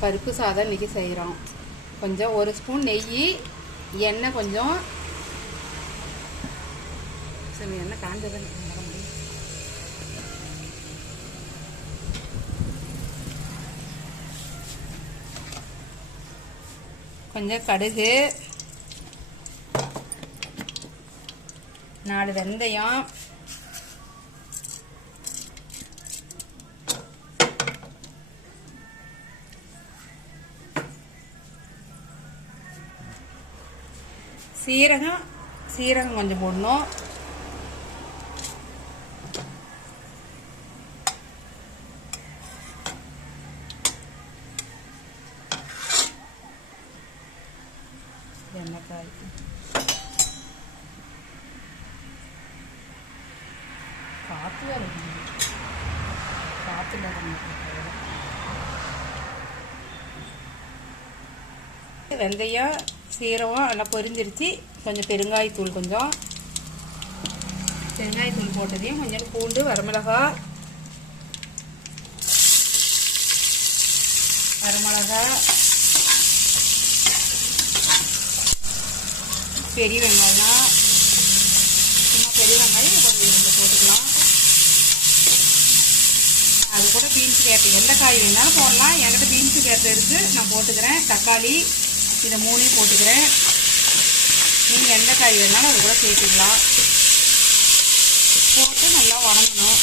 பருப்பு சாதம் இன்றைக்கி செய்கிறோம் கொஞ்சம் ஒரு ஸ்பூன் நெய் எண்ணெய் கொஞ்சம். சரி எண்ணெய் காஞ்சதை முடியும் கொஞ்சம் கடுகு நாலு வெந்தயம் சீரகம் சீரகம் கொஞ்சம் போடணும். எண்ணெய் காற்று வேறு காற்று வெந்தயம் சீரகம் எல்லாம் பொரிஞ்சிருச்சு. கொஞ்சம் பெருங்காயத்தூள் கொஞ்சம். பெருங்காயத்தூள் போட்டதையும் கொஞ்சம் பூண்டு வரமிளகா வரமிளகா பெரிய வெங்காயம். சும்மா பெரிய வெங்காயம் கொஞ்சம் இரண்டு போட்டுக்கலாம். அது கூட பீன்ஸ் கேரட் எந்த காய் வேணாலும் போடலாம். என்கிட்ட பீன்ஸ் கேரட் இருக்குது நான் போட்டுக்கிறேன். தக்காளி. இதை மூணையும் போட்டுக்கிறேன். நீங்கள் எந்த காய் வேணாலும் அது கூட சேர்த்துக்கலாம். போட்டு நல்லா வதங்கணும்.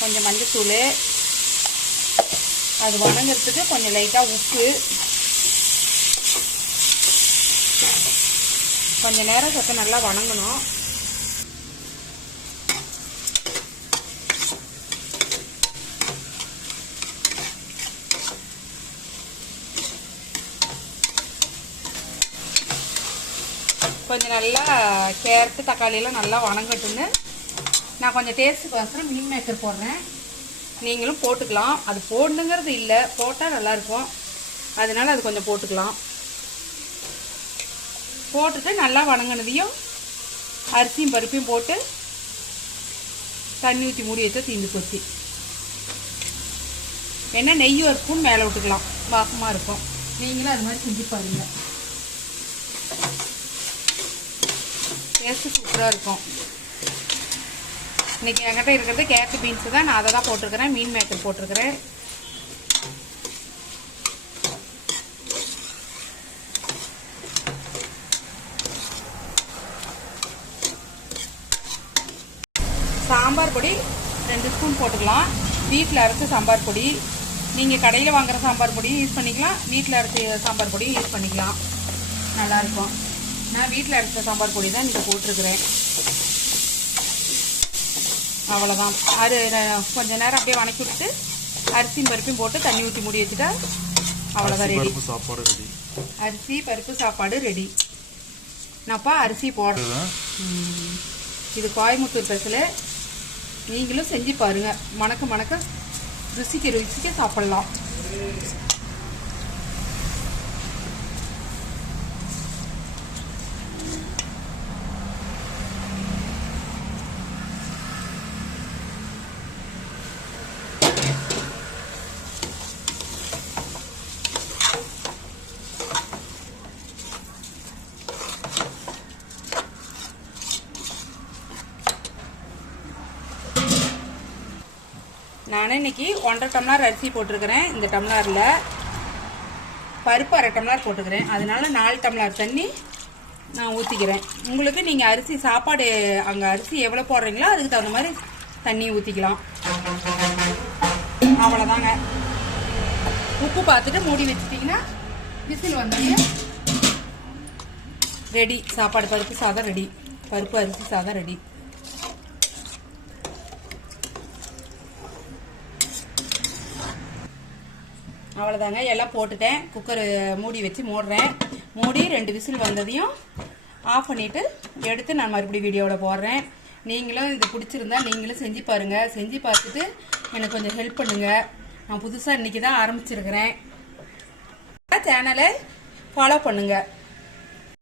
கொஞ்சம் மஞ்சத்தூள். அது வணங்கிறதுக்கு கொஞ்சம் லைட்டாக உப்பு. கொஞ்சம் நேரம் சத்து நல்லா வணங்கணும். கொஞ்சம் நல்லா கேரட்டு தக்காளியெல்லாம் நல்லா வணங்கட்டுன்னு நான் கொஞ்சம் டேஸ்ட்டுக்கோசரம் மீன் மேக்கர் போடுறேன். நீங்களும் போட்டுக்கலாம். அது போடணுங்கிறது இல்லை. போட்டால் நல்லாயிருக்கும் அதனால அது கொஞ்சம் போட்டுக்கலாம். போட்டுட்டு நல்லா வணங்கினதையும் அரிசியும் பருப்பையும் போட்டு தண்ணி ஊற்றி மூடி வச்சா தீந்து போச்சு என்ன நெய் ஒரு ஸ்பூன் மேலே விட்டுக்கலாம். வாசமாக இருக்கும். நீங்களும் அது மாதிரி செஞ்சு பாருங்க. டேஸ்ட்டு சூப்பராக இருக்கும். இன்னைக்கு என்கிட்ட இருக்கிறது கேரட் பீன்ஸ் தான். நான் அதை தான் போட்டிருக்கிறேன். மீன் மேக்கர் போட்டிருக்கிறேன். சாம்பார் பொடி ரெண்டு ஸ்பூன் போட்டுக்கலாம். வீட்டில் அரைச்ச சாம்பார் பொடி. நீங்கள் கடையில் வாங்குற சாம்பார் பொடியும் யூஸ் பண்ணிக்கலாம். வீட்டில் அரைச்ச சாம்பார் பொடியும் யூஸ் பண்ணிக்கலாம். நல்லாயிருக்கும். நான் வீட்டில் அரைச்ச சாம்பார் பொடி தான் இன்றைக்கி போட்டிருக்கிறேன். அவ்வளோதான் அது நான் கொஞ்ச நேரம் அப்படியே வணக்கி விட்டு அரிசியும் பருப்பையும் போட்டு தண்ணி ஊற்றி மூடி வச்சுட்டா அவ்வளோதான் ரெடி சாப்பாடு ரெடி அரிசி பருப்பு சாப்பாடு ரெடி நான்ப்பா அரிசி போடுறேன். இது கோயம்புத்தூர் ஸ்பெஷலு நீங்களும் செஞ்சு பாருங்கள் மணக்க மணக்க ருசிக்க ருசிக்க சாப்பிட்லாம். நான் இன்னைக்கு ஒன்றரை டம்ளர் அரிசி போட்டிருக்கிறேன். இந்த டம்ளாரில் பருப்பு அரை டம்ளர் போட்டுக்கிறேன். அதனால் நாலு டம்ளர் தண்ணி நான் ஊற்றிக்கிறேன் உங்களுக்கு நீங்கள் அரிசி சாப்பாடு அங்கே அரிசி எவ்வளோ போடுறீங்களோ அதுக்கு தகுந்த மாதிரி தண்ணி ஊற்றிக்கலாம் அவ்வளோதாங்க. உப்பு பார்த்துட்டு மூடி வச்சிட்டிங்கன்னா விசில் வந்தோடனே ரெடி சாப்பாடு பருப்பு சாதம் ரெடி பருப்பு அரிசி சாதம் ரெடி அவ்வளோதாங்க எல்லாம் போட்டுட்டேன். குக்கர் மூடி வச்சு மூடுறேன். மூடி ரெண்டு விசில் வந்ததையும் ஆஃப் பண்ணிவிட்டு எடுத்து நான் மறுபடியும் வீடியோவில் போடுறேன். நீங்களும் இது பிடிச்சிருந்தா நீங்களும் செஞ்சு பாருங்கள் செஞ்சு பார்த்துட்டு எனக்கு கொஞ்சம் ஹெல்ப் பண்ணுங்கள் நான் புதுசாக இன்றைக்கி தான் ஆரம்பிச்சிருக்கிறேன் சேனலை ஃபாலோ பண்ணுங்கள்